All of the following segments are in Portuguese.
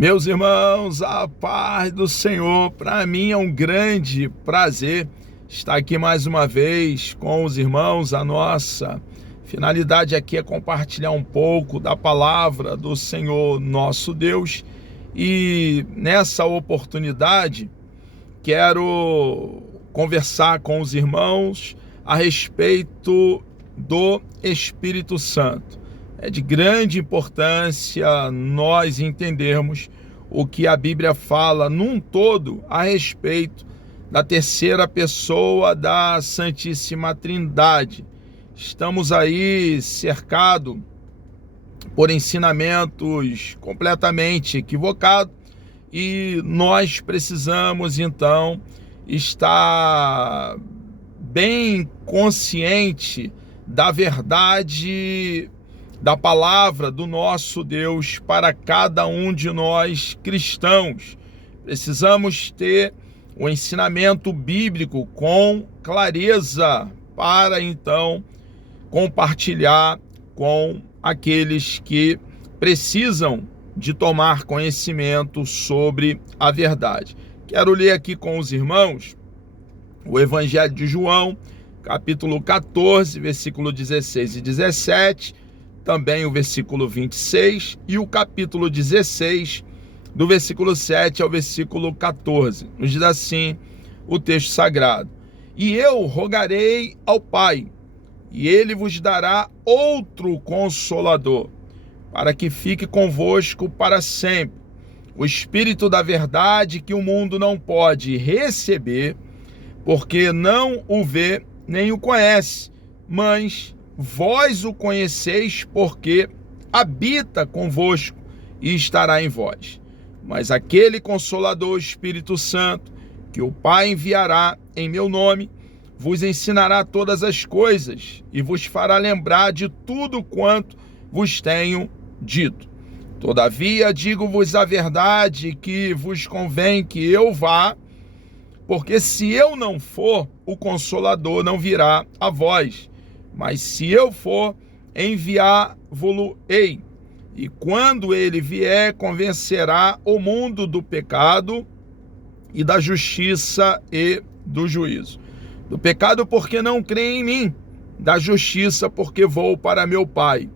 Meus irmãos, a paz do Senhor, para mim é um grande prazer estar aqui mais uma vez com os irmãos. A nossa finalidade aqui é compartilhar um pouco da palavra do Senhor nosso Deus, e nessa oportunidade quero conversar com os irmãos a respeito do Espírito Santo. É de grande importância nós entendermos o que a Bíblia fala num todo a respeito da terceira pessoa da Santíssima Trindade. Estamos aí cercados por ensinamentos completamente equivocados e nós precisamos então estar bem consciente da verdade da palavra do nosso Deus para cada um de nós cristãos. Precisamos ter o ensinamento bíblico com clareza para então compartilhar com aqueles que precisam de tomar conhecimento sobre a verdade. Quero ler aqui com os irmãos o Evangelho de João, capítulo 14, versículo 16 e 17, também o versículo 26 e o capítulo 16, do versículo 7 ao versículo 14. Nos diz assim o texto sagrado: E eu rogarei ao Pai, e ele vos dará outro Consolador, para que fique convosco para sempre, o Espírito da verdade, que o mundo não pode receber, porque não o vê nem o conhece, mas vós o conheceis, porque habita convosco e estará em vós. Mas aquele Consolador, Espírito Santo, que o Pai enviará em meu nome, vos ensinará todas as coisas e vos fará lembrar de tudo quanto vos tenho dito. Todavia, digo-vos a verdade, que vos convém que eu vá, porque se eu não for, o Consolador não virá a vós. Mas se eu for, enviá-lo-ei. E quando ele vier, convencerá o mundo do pecado e da justiça e do juízo. Do pecado, porque não crê em mim. Da justiça, porque vou para meu Pai,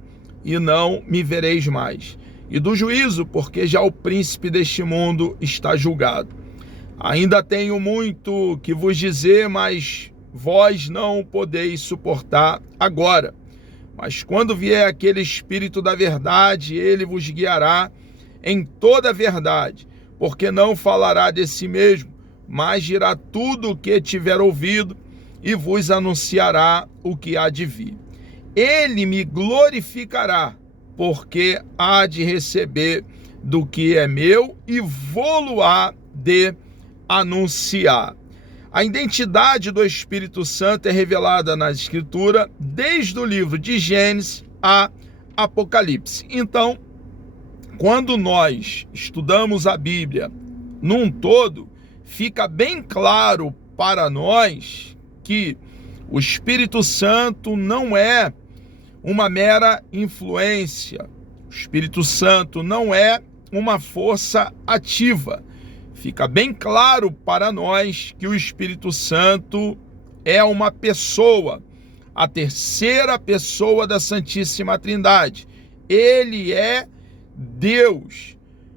e não me vereis mais. E do juízo, porque já o príncipe deste mundo está julgado. Ainda tenho muito que vos dizer, mas vós não podeis suportar agora. Mas quando vier aquele Espírito da verdade, ele vos guiará em toda a verdade, porque não falará de si mesmo, mas dirá tudo o que tiver ouvido e vos anunciará o que há de vir. Ele me glorificará, porque há de receber do que é meu e vô-lo-á de anunciar. A identidade do Espírito Santo é revelada na Escritura desde o livro de Gênesis a Apocalipse. Então, quando nós estudamos a Bíblia num todo, fica bem claro para nós que o Espírito Santo não é uma mera influência. O Espírito Santo não é uma força ativa. Fica bem claro para nós que o Espírito Santo é uma pessoa, a terceira pessoa da Santíssima Trindade. Ele é Deus.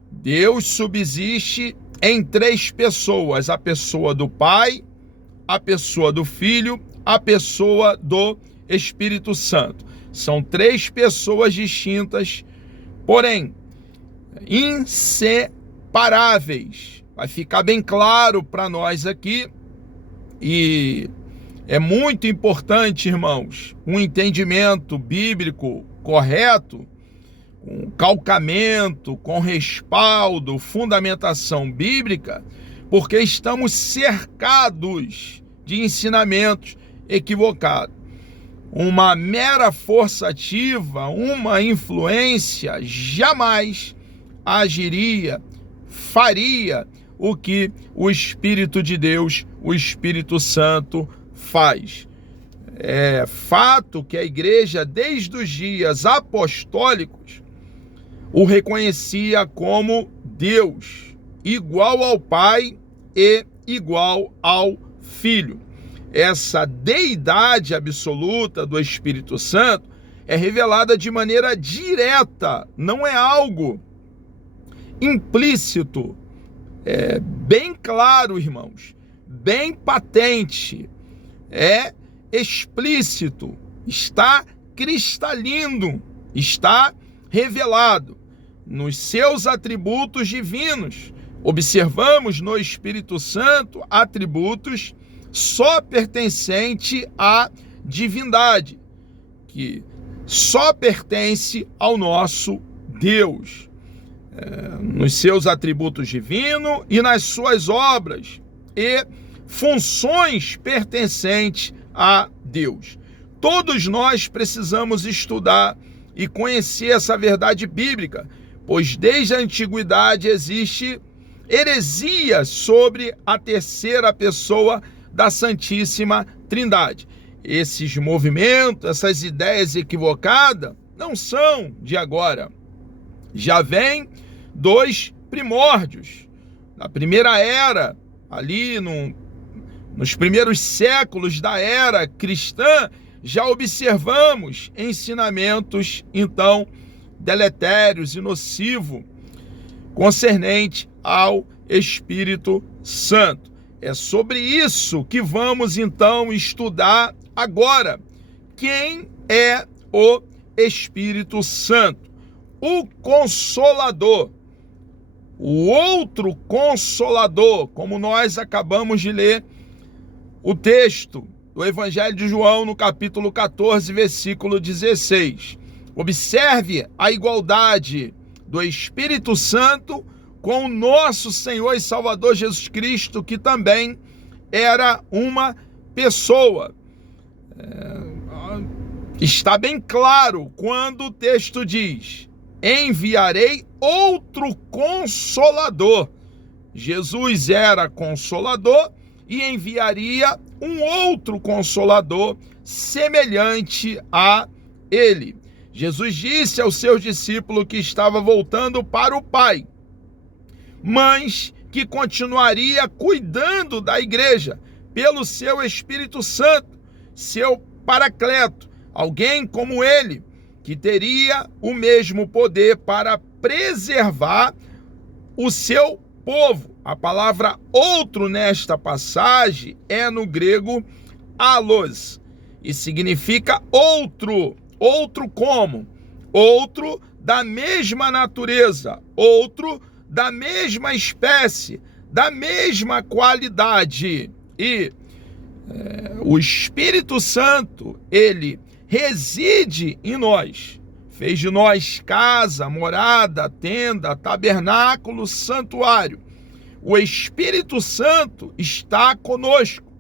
Deus subsiste em três pessoas: a pessoa do Pai, a pessoa do Filho, a pessoa do Espírito Santo. São três pessoas distintas, porém inseparáveis. Vai ficar bem claro para nós aqui, e é muito importante, irmãos, um entendimento bíblico correto, com calcamento, com respaldo, fundamentação bíblica, porque estamos cercados de ensinamentos equivocados. Uma mera força ativa, uma influência, jamais agiria, faria o que o Espírito de Deus, o Espírito Santo, faz. É fato que a igreja, desde os dias apostólicos, o reconhecia como Deus, igual ao Pai e igual ao Filho. Essa deidade absoluta do Espírito Santo é revelada de maneira direta, não é algo implícito. É bem claro, irmãos, bem patente, é explícito, está cristalino, está revelado nos seus atributos divinos. Observamos no Espírito Santo atributos só pertencentes à divindade, que só pertence ao nosso Deus. Nos seus atributos divinos e nas suas obras e funções pertencentes a Deus. Todos nós precisamos estudar e conhecer essa verdade bíblica, pois desde a antiguidade existe heresia sobre a terceira pessoa da Santíssima Trindade. Esses movimentos, essas ideias equivocadas, não são de agora. Já vem dos primórdios, na primeira era, ali nos primeiros séculos da era cristã, já observamos ensinamentos, então, deletérios e nocivos concernente ao Espírito Santo. É sobre isso que vamos, então, estudar agora. Quem é o Espírito Santo? O Consolador. O outro Consolador, como nós acabamos de ler o texto do Evangelho de João, no capítulo 14, versículo 16. Observe a igualdade do Espírito Santo com o nosso Senhor e Salvador Jesus Cristo, que também era uma pessoa. Está bem claro quando o texto diz: enviarei outro Consolador. Jesus era Consolador e enviaria um outro Consolador semelhante a ele. Jesus disse aos seus discípulos que estava voltando para o Pai, mas que continuaria cuidando da igreja pelo seu Espírito Santo, seu Paracleto, alguém como ele, que teria o mesmo poder para preservar o seu povo. A palavra outro nesta passagem é no grego allos e significa outro. Outro como? Outro da mesma natureza, outro da mesma espécie, da mesma qualidade. E o Espírito Santo, ele reside em nós, fez de nós casa, morada, tenda, tabernáculo, santuário. O Espírito Santo está conosco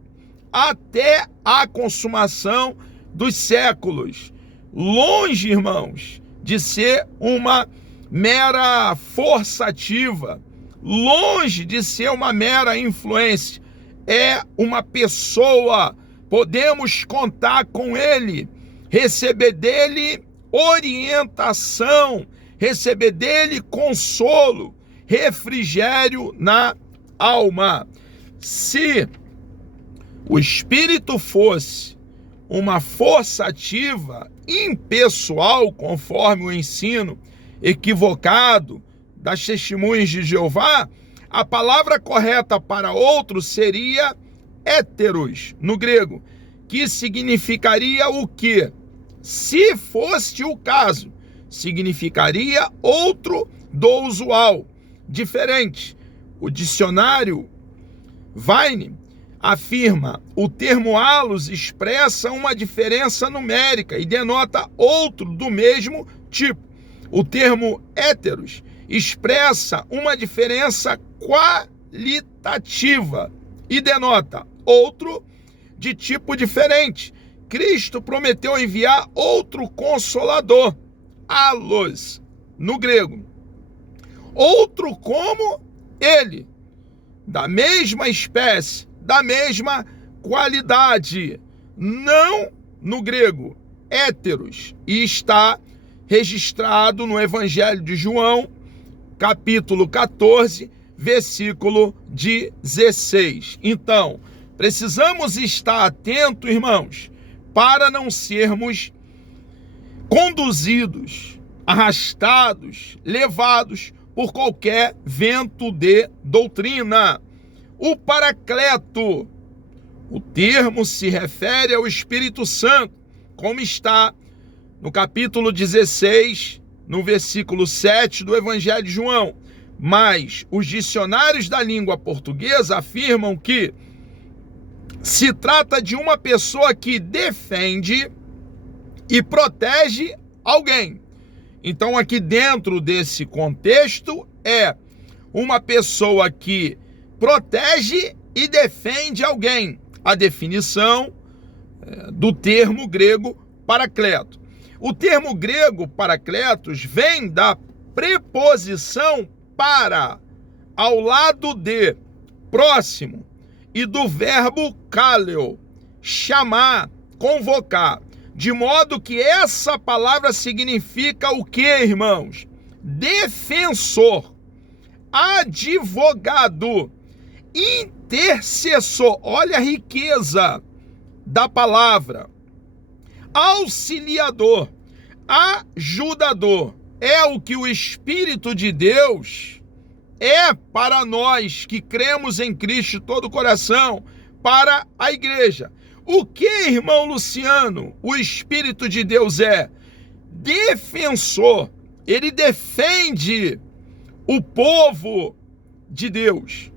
até a consumação dos séculos. Longe, irmãos, de ser uma mera força ativa, longe de ser uma mera influência, é uma pessoa, podemos contar com ele, receber dele orientação, receber dele consolo, refrigério na alma. Se o Espírito fosse uma força ativa, impessoal, conforme o ensino equivocado das testemunhas de Jeová, a palavra correta para outro seria héteros, no grego, que significaria o quê? Se fosse o caso, significaria outro do usual, diferente. O dicionário Vine afirma: o termo allos expressa uma diferença numérica e denota outro do mesmo tipo. O termo héteros expressa uma diferença qualitativa e denota outro de tipo diferente. Cristo prometeu enviar outro Consolador, allos, no grego. Outro como ele, da mesma espécie, da mesma qualidade, não no grego, héteros, e está registrado no Evangelho de João, capítulo 14, versículo 16. Então, precisamos estar atentos, irmãos, para não sermos conduzidos, arrastados, levados por qualquer vento de doutrina. O Paracleto, o termo se refere ao Espírito Santo, como está no capítulo 16, no versículo 7 do Evangelho de João. Mas os dicionários da língua portuguesa afirmam que se trata de uma pessoa que defende e protege alguém. Então, aqui dentro desse contexto, é uma pessoa que protege e defende alguém. A definição do termo grego paracleto. O termo grego paracletos vem da preposição para, ao lado de, próximo, e do verbo kaleo, chamar, convocar. De modo que essa palavra significa o que, irmãos? Defensor, advogado, intercessor. Olha a riqueza da palavra. Auxiliador, ajudador. É o que o Espírito de Deus é para nós que cremos em Cristo de todo o coração, para a igreja. O que, irmão Luciano, o Espírito de Deus é? Defensor. Ele defende o povo de Deus.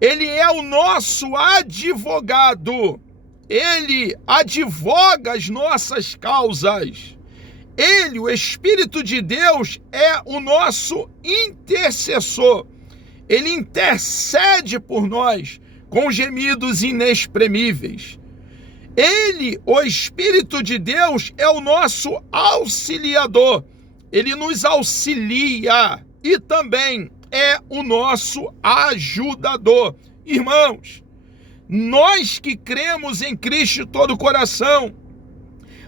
Ele é o nosso advogado. Ele advoga as nossas causas. Ele, o Espírito de Deus, é o nosso intercessor. Ele intercede por nós com gemidos inexprimíveis. Ele, o Espírito de Deus, é o nosso auxiliador. Ele nos auxilia e também é o nosso ajudador. Irmãos, nós que cremos em Cristo de todo o coração,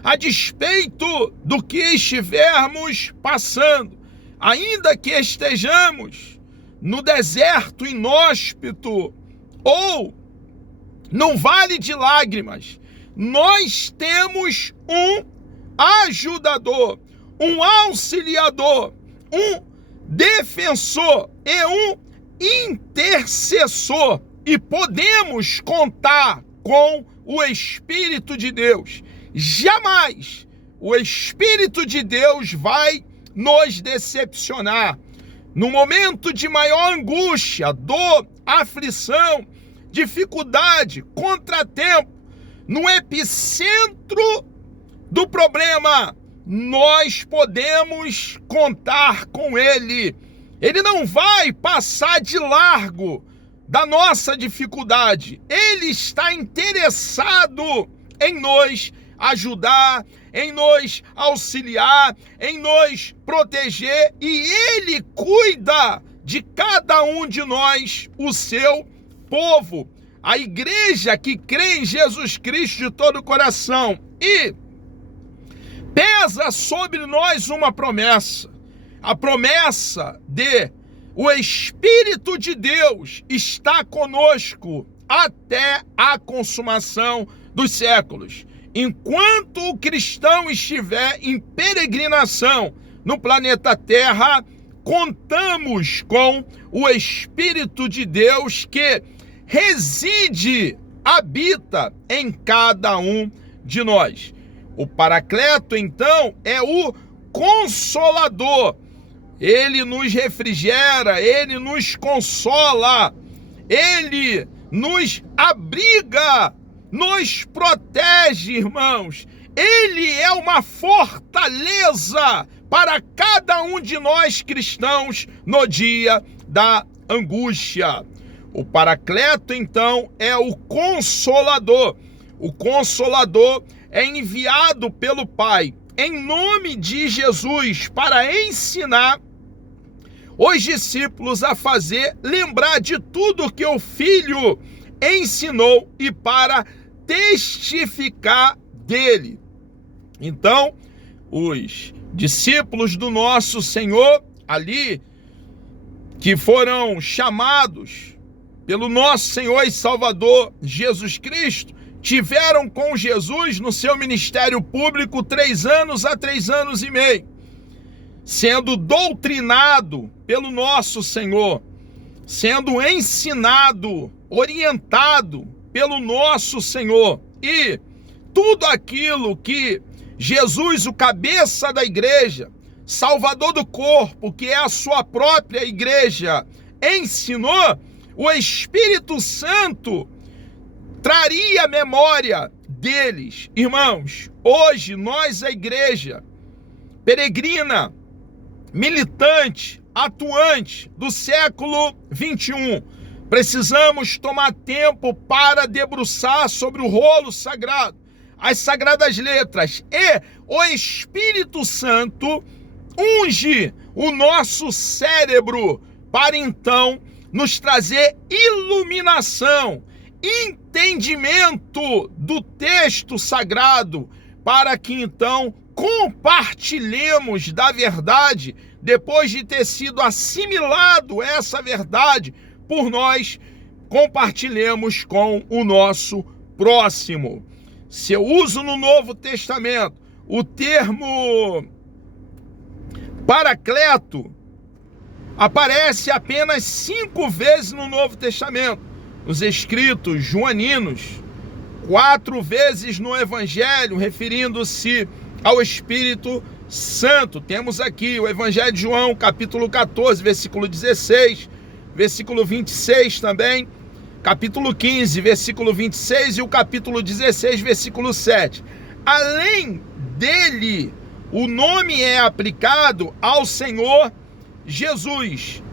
a despeito do que estivermos passando, ainda que estejamos no deserto inóspito ou num vale de lágrimas, nós temos um ajudador, um auxiliador, um defensor e um intercessor. E podemos contar com o Espírito de Deus. Jamais o Espírito de Deus vai nos decepcionar. No momento de maior angústia, dor, aflição, dificuldade, contratempo, no epicentro do problema, nós podemos contar com Ele. Ele não vai passar de largo da nossa dificuldade. Ele está interessado em nos ajudar, em nos auxiliar, em nos proteger, e Ele cuida de cada um de nós, o seu povo, a igreja que crê em Jesus Cristo de todo o coração. E pesa sobre nós uma promessa, a promessa de o Espírito de Deus está conosco até a consumação dos séculos. Enquanto o cristão estiver em peregrinação no planeta Terra, contamos com o Espírito de Deus que reside, habita em cada um de nós. O Paracleto, então, é o Consolador. Ele nos refrigera, Ele nos consola, Ele nos abriga, nos protege, irmãos. Ele é uma fortaleza para cada um de nós cristãos no dia da angústia. O Paracleto, então, é o Consolador. O Consolador é enviado pelo Pai em nome de Jesus para ensinar os discípulos a fazer, lembrar de tudo que o Filho ensinou e para testificar dele. Então, os discípulos do nosso Senhor ali que foram chamados pelo nosso Senhor e Salvador Jesus Cristo, tiveram com Jesus no seu ministério público 3 anos a 3 anos e meio, sendo doutrinado pelo nosso Senhor, sendo ensinado, orientado pelo nosso Senhor, e tudo aquilo que Jesus, o cabeça da igreja, Salvador do corpo, que é a sua própria igreja, ensinou, o Espírito Santo traria a memória deles. Irmãos, hoje nós, a igreja peregrina, militante, atuante do século 21, precisamos tomar tempo para debruçar sobre o rolo sagrado, as sagradas letras, e o Espírito Santo unge o nosso cérebro para então nos trazer iluminação, entendimento do texto sagrado, para que então compartilhemos da verdade, depois de ter sido assimilado essa verdade por nós, compartilhemos com o nosso próximo. Se eu uso no Novo Testamento o termo Paracleto, aparece apenas 5 vezes no Novo Testamento, nos escritos joaninos, 4 vezes no Evangelho, referindo-se ao Espírito Santo. Temos aqui o Evangelho de João, capítulo 14, versículo 16, versículo 26 também, capítulo 15, versículo 26 e o capítulo 16, versículo 7. Além dele, o nome é aplicado ao Senhor Jesus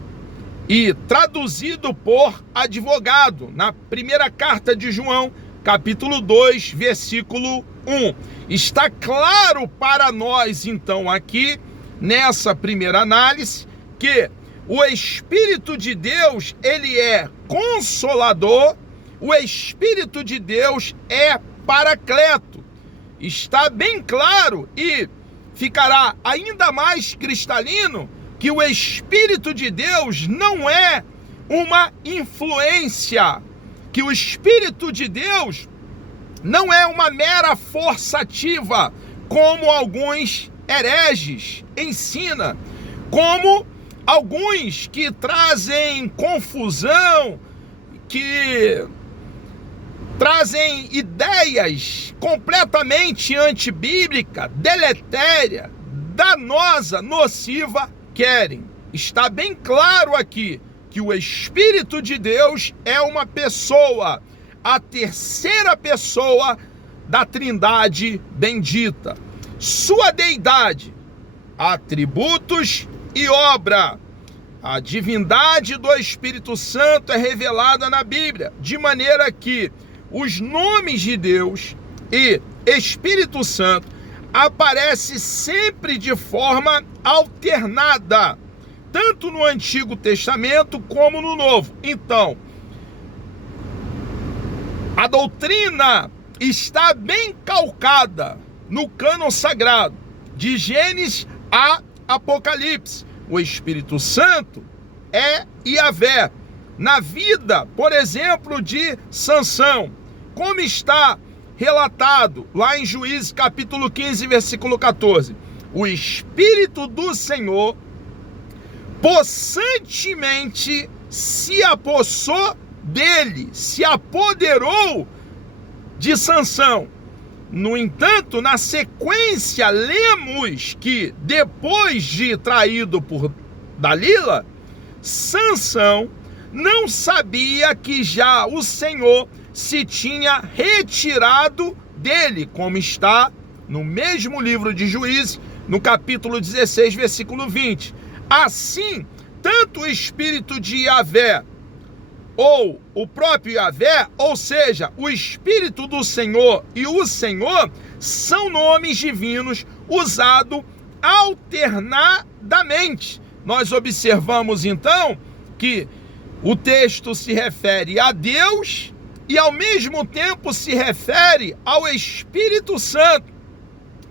e traduzido por advogado, na primeira carta de João, capítulo 2, versículo 1. Está claro para nós, então, aqui, nessa primeira análise, que o Espírito de Deus, ele é consolador, o Espírito de Deus é paracleto. Está bem claro e ficará ainda mais cristalino que o Espírito de Deus não é uma influência, que o Espírito de Deus não é uma mera força ativa, como alguns hereges ensinam, como alguns que trazem confusão, que trazem ideias completamente antibíblica, deletéria, danosa, nociva, querem. Está bem claro aqui que o Espírito de Deus é uma pessoa, a terceira pessoa da Trindade bendita. Sua deidade, atributos e obra. A divindade do Espírito Santo é revelada na Bíblia, de maneira que os nomes de Deus e Espírito Santo aparecem sempre de forma alternada, tanto no Antigo Testamento como no Novo. Então, a doutrina está bem calcada no cânon sagrado, de Gênesis a Apocalipse. O Espírito Santo é Yahvé. Na vida, por exemplo, de Sansão, como está relatado lá em Juízes capítulo 15, versículo 14, o Espírito do Senhor possantemente se apossou dele, se apoderou de Sansão. No entanto, na sequência, lemos que depois de traído por Dalila, Sansão não sabia que já o Senhor se tinha retirado dele, como está no mesmo livro de Juízes, no capítulo 16, versículo 20. Assim, tanto o Espírito de Yahvé, ou o próprio Yahvé, ou seja, o Espírito do Senhor e o Senhor, são nomes divinos usados alternadamente. Nós observamos então que o texto se refere a Deus e ao mesmo tempo se refere ao Espírito Santo,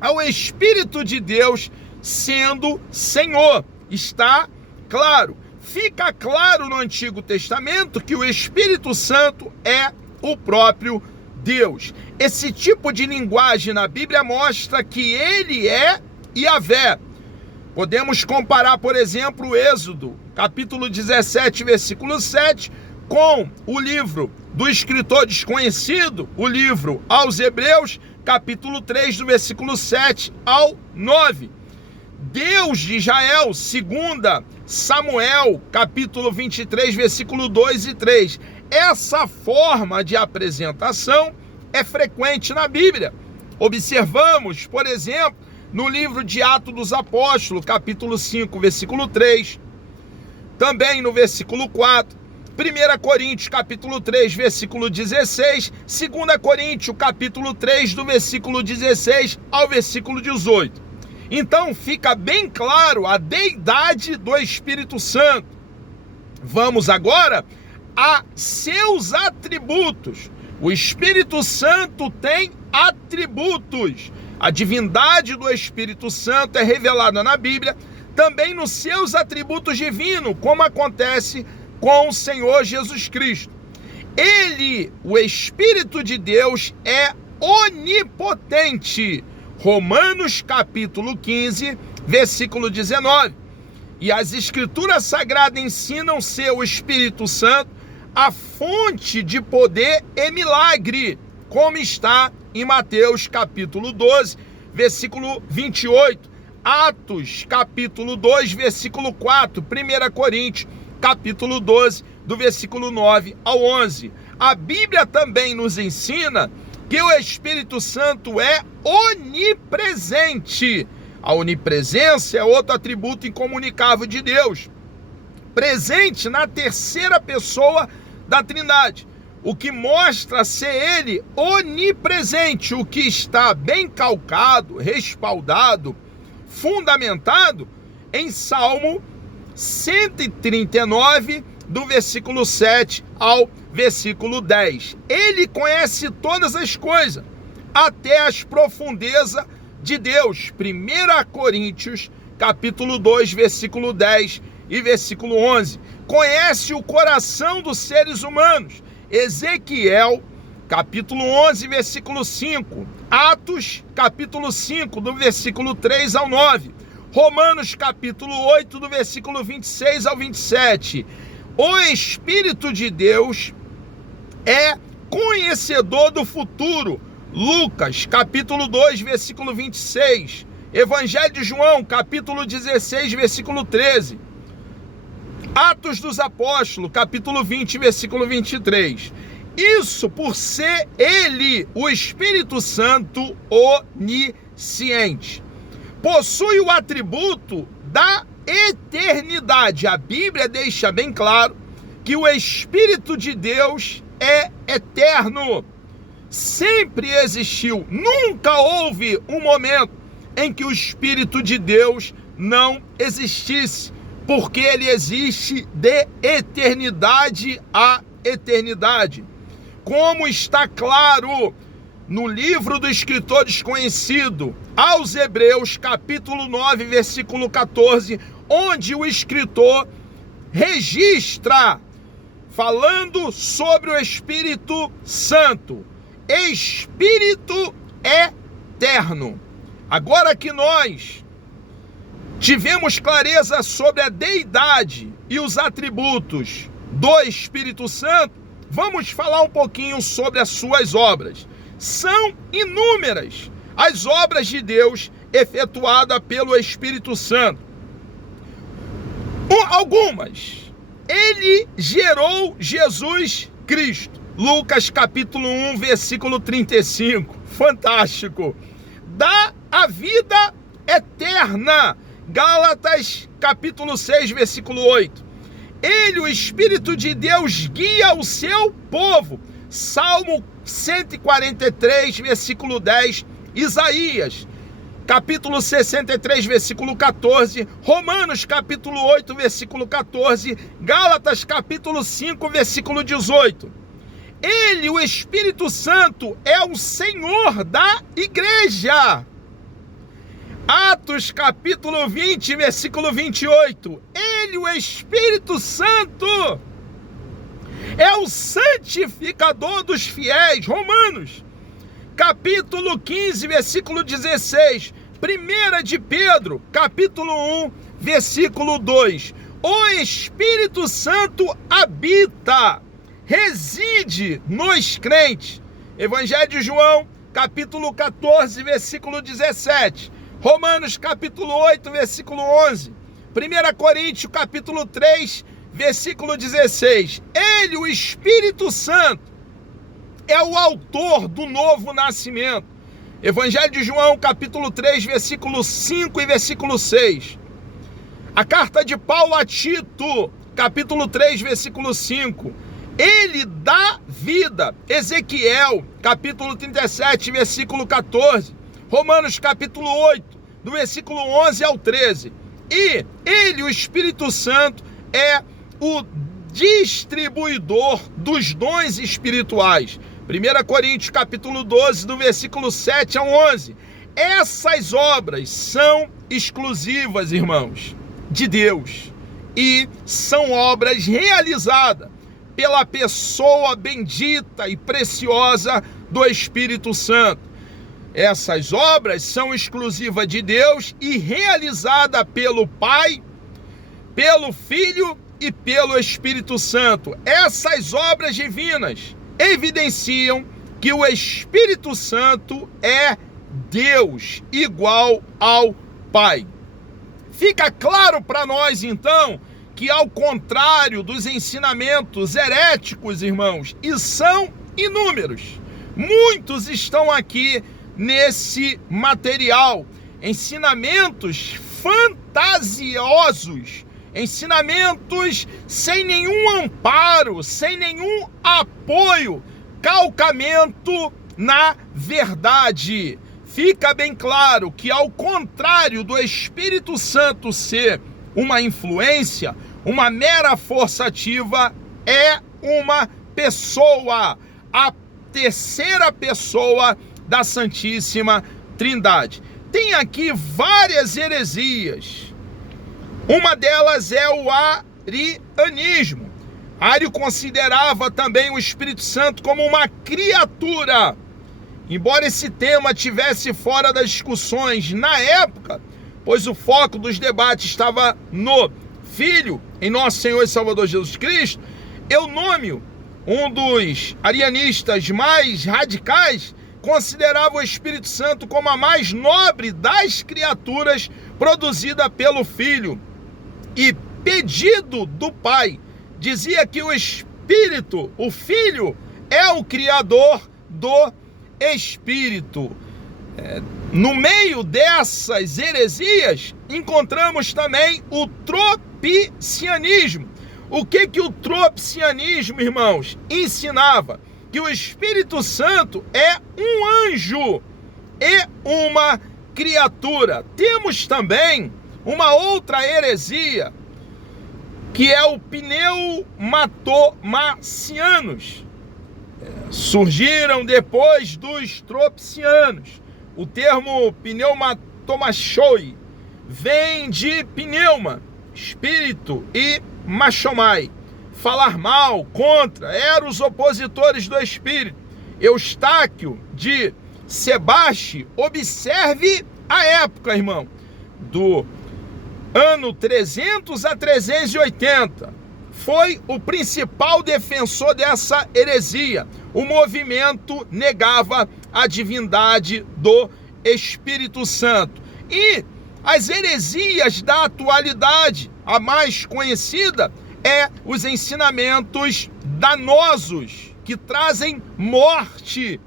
ao Espírito de Deus sendo Senhor. Está claro. fica claro no Antigo Testamento que o Espírito Santo é o próprio Deus. Esse tipo de linguagem na Bíblia mostra que ele é Yahvé. Podemos comparar, por exemplo, o Êxodo, capítulo 17, versículo 7, com o livro do escritor desconhecido, o livro aos Hebreus, capítulo 3, do versículo 7 ao 9. Deus de Israel, segunda Samuel, capítulo 23, versículo 2 e 3. Essa forma de apresentação é frequente na Bíblia. Observamos, por exemplo, no livro de Atos dos Apóstolos, capítulo 5, versículo 3, também no versículo 4, 1 Coríntios, capítulo 3, versículo 16, 2 Coríntios, capítulo 3, do versículo 16 ao versículo 18. Então fica bem claro a deidade do Espírito Santo. Vamos agora a seus atributos. O Espírito Santo tem atributos. A divindade do Espírito Santo é revelada na Bíblia, também nos seus atributos divinos, como acontece com o Senhor Jesus Cristo. Ele, o Espírito de Deus, é onipotente. Romanos capítulo 15, versículo 19. E as Escrituras Sagradas ensinam ser o Espírito Santo a fonte de poder e milagre, como está em Mateus capítulo 12, versículo 28, Atos capítulo 2, versículo 4, 1 Coríntios capítulo 12, do versículo 9 ao 11. A Bíblia também nos ensina que o Espírito Santo é onipresente. A onipresença é outro atributo incomunicável de Deus, presente na terceira pessoa da Trindade, o que mostra ser ele onipresente, o que está bem calcado, respaldado, fundamentado em Salmo 139, do versículo 7 ao versículo 10. Ele conhece todas as coisas, até as profundezas de Deus. 1 Coríntios, capítulo 2, versículo 10 e versículo 11. Conhece o coração dos seres humanos. Ezequiel, capítulo 11, versículo 5. Atos, capítulo 5, do versículo 3 ao 9. Romanos, capítulo 8, do versículo 26 ao 27. O Espírito de Deus é conhecedor do futuro. Lucas, capítulo 2, versículo 26. Evangelho de João, capítulo 16, versículo 13. Atos dos Apóstolos, capítulo 20, versículo 23. Isso por ser ele, o Espírito Santo, onisciente. Possui o atributo da eternidade. A Bíblia deixa bem claro que o Espírito de Deus é eterno. Sempre existiu, nunca houve um momento em que o Espírito de Deus não existisse, porque ele existe de eternidade a eternidade. Como está claro no livro do escritor desconhecido, aos Hebreus, capítulo 9, versículo 14, onde o escritor registra, falando sobre o Espírito Santo, Espírito eterno. Agora que nós tivemos clareza sobre a deidade e os atributos do Espírito Santo, vamos falar um pouquinho sobre as suas obras. São inúmeras as obras de Deus efetuadas pelo Espírito Santo. Algumas. Ele gerou Jesus Cristo. Lucas capítulo 1, versículo 35. Fantástico. Dá a vida eterna. Gálatas capítulo 6, versículo 8. Ele, o Espírito de Deus, guia o seu povo. Salmo 143, versículo 10. Isaías capítulo 63, versículo 14. Romanos capítulo 8, versículo 14. Gálatas capítulo 5, versículo 18. Ele, o Espírito Santo, é o Senhor da igreja. Atos capítulo 20, versículo 28. Ele, o Espírito Santo, é o santificador dos fiéis. Romanos, capítulo 15, versículo 16. 1 de Pedro, capítulo 1, versículo 2. O Espírito Santo habita, reside nos crentes. Evangelho de João, capítulo 14, versículo 17. Romanos, capítulo 8, versículo 11. 1 Coríntios, capítulo 3, versículo 16. Ele, o Espírito Santo, é o autor do novo nascimento. Evangelho de João, capítulo 3, versículo 5 e versículo 6. A carta de Paulo a Tito, capítulo 3, versículo 5. Ele dá vida. Ezequiel, capítulo 37, versículo 14. Romanos, capítulo 8, do versículo 11 ao 13. E ele, o Espírito Santo, é o distribuidor dos dons espirituais. 1 Coríntios, capítulo 12, do versículo 7 ao 11. Essas obras são exclusivas, irmãos, de Deus, e são obras realizadas pela pessoa bendita e preciosa do Espírito Santo. Essas obras são exclusivas de Deus e realizadas pelo Pai, pelo Filho e pelo Espírito Santo. Essas obras divinas evidenciam que o Espírito Santo é Deus, igual ao Pai. Fica claro para nós, então, que ao contrário dos ensinamentos heréticos, irmãos, e são inúmeros, muitos estão aqui nesse material, ensinamentos fantasiosos, ensinamentos sem nenhum amparo, sem nenhum apoio, calcamento na verdade. Fica bem claro que, ao contrário do Espírito Santo ser uma influência, uma mera força ativa, é uma pessoa, a terceira pessoa da Santíssima Trindade. Tem aqui várias heresias. Uma delas é o arianismo. Ario considerava também o Espírito Santo como uma criatura. Embora esse tema tivesse fora das discussões na época, pois o foco dos debates estava no Filho, em nosso Senhor e Salvador Jesus Cristo, Eunômio, um dos arianistas mais radicais, considerava o Espírito Santo como a mais nobre das criaturas produzida pelo Filho e pedido do Pai. Dizia que o Espírito, o Filho, é o Criador do Espírito. No meio dessas heresias, encontramos também o tropicianismo. O que o tropicianismo, irmãos, ensinava? Que o Espírito Santo é um anjo e uma criatura. Temos também uma outra heresia, que é o pneumatomacianos. Surgiram depois dos tropicianos. O termo pneumatomachoi vem de pneuma, espírito, e machomai, falar mal, contra, eram os opositores do Espírito. Eustáquio de Sebaste, observe a época, irmão, do ano 300 a 380, foi o principal defensor dessa heresia. O movimento negava a divindade do Espírito Santo. E as heresias da atualidade, a mais conhecida, é os ensinamentos danosos, que trazem morte,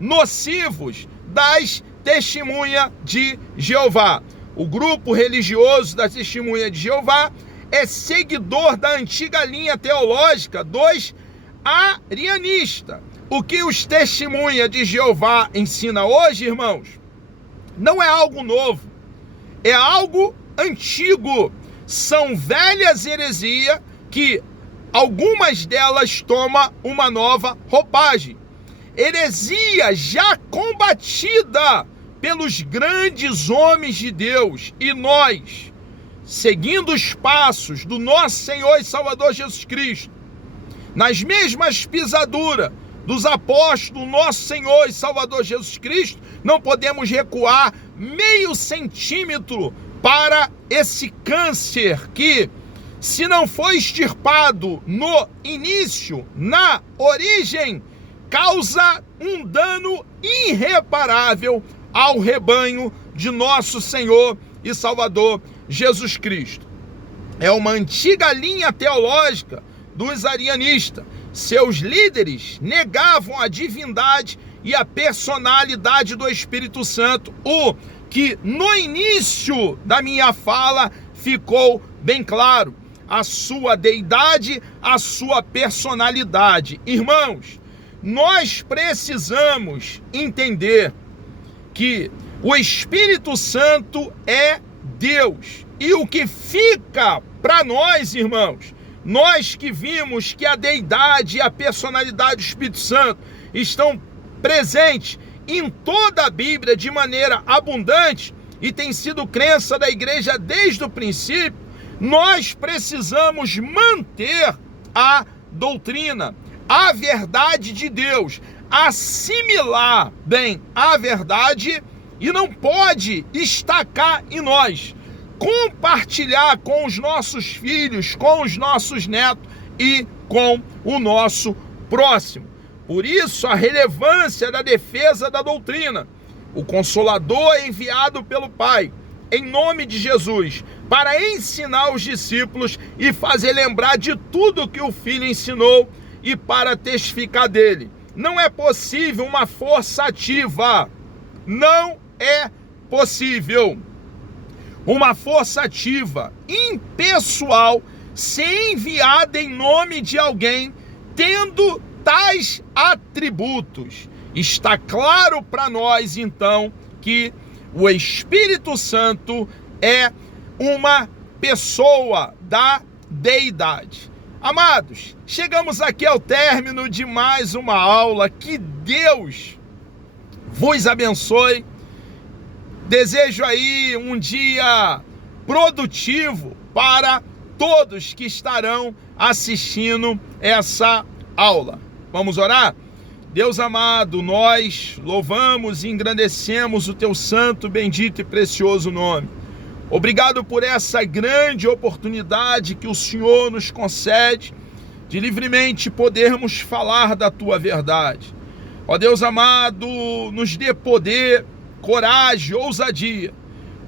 nocivos, das Testemunhas de Jeová. O grupo religioso das Testemunhas de Jeová é seguidor da antiga linha teológica dos arianistas. O que os Testemunhas de Jeová ensina hoje, irmãos, não é algo novo, é algo antigo. São velhas heresias que algumas delas tomam uma nova roupagem. Heresia já combatida pelos grandes homens de Deus, e nós seguindo os passos do nosso Senhor e Salvador Jesus Cristo, nas mesmas pisaduras dos apóstolos, nosso Senhor e Salvador Jesus Cristo, não podemos recuar meio centímetro para esse câncer que, se não foi extirpado no início, na origem, causa um dano irreparável ao rebanho de nosso Senhor e Salvador Jesus Cristo. É uma antiga linha teológica dos arianistas. Seus líderes negavam a divindade e a personalidade do Espírito Santo, o que no início da minha fala ficou bem claro: a sua deidade, a sua personalidade. Irmãos, nós precisamos entender que o Espírito Santo é Deus. E o que fica para nós, irmãos, nós que vimos que a deidade e a personalidade do Espírito Santo estão presentes em toda a Bíblia de maneira abundante e tem sido crença da igreja desde o princípio, nós precisamos manter a doutrina, a verdade de Deus, assimilar bem a verdade e não pode estacar em nós, compartilhar com os nossos filhos, com os nossos netos e com o nosso próximo. Por isso, a relevância da defesa da doutrina. O Consolador é enviado pelo Pai, em nome de Jesus, para ensinar os discípulos e fazer lembrar de tudo que o Filho ensinou e para testificar dele. Não é possível uma força ativa. Não é possível uma força ativa, impessoal, ser enviada em nome de alguém tendo tais atributos. Está claro para nós, então, que o Espírito Santo é uma pessoa da deidade. Amados, chegamos aqui ao término de mais uma aula. Que Deus vos abençoe. Desejo aí um dia produtivo para todos que estarão assistindo essa aula. Vamos orar? Deus amado, nós louvamos e engrandecemos o teu santo, bendito e precioso nome. Obrigado por essa grande oportunidade que o Senhor nos concede de livremente podermos falar da tua verdade. Ó Deus amado, nos dê poder, coragem, ousadia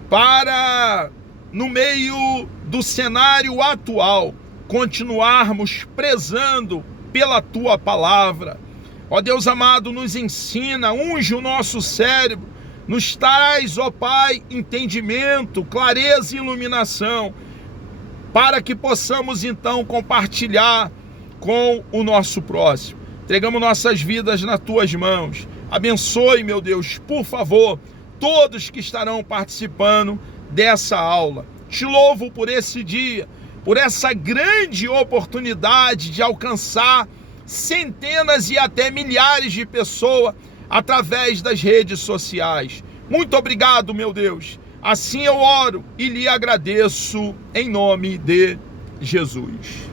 para, no meio do cenário atual, continuarmos prezando pela tua palavra. Ó Deus amado, nos ensina, unge o nosso cérebro, nos traz, ó Pai, entendimento, clareza e iluminação, para que possamos então compartilhar com o nosso próximo. Entregamos nossas vidas nas tuas mãos. Abençoe, meu Deus, por favor, todos que estarão participando dessa aula. Te louvo por esse dia, por essa grande oportunidade de alcançar centenas e até milhares de pessoas através das redes sociais. Muito obrigado, meu Deus. Assim eu oro e lhe agradeço em nome de Jesus.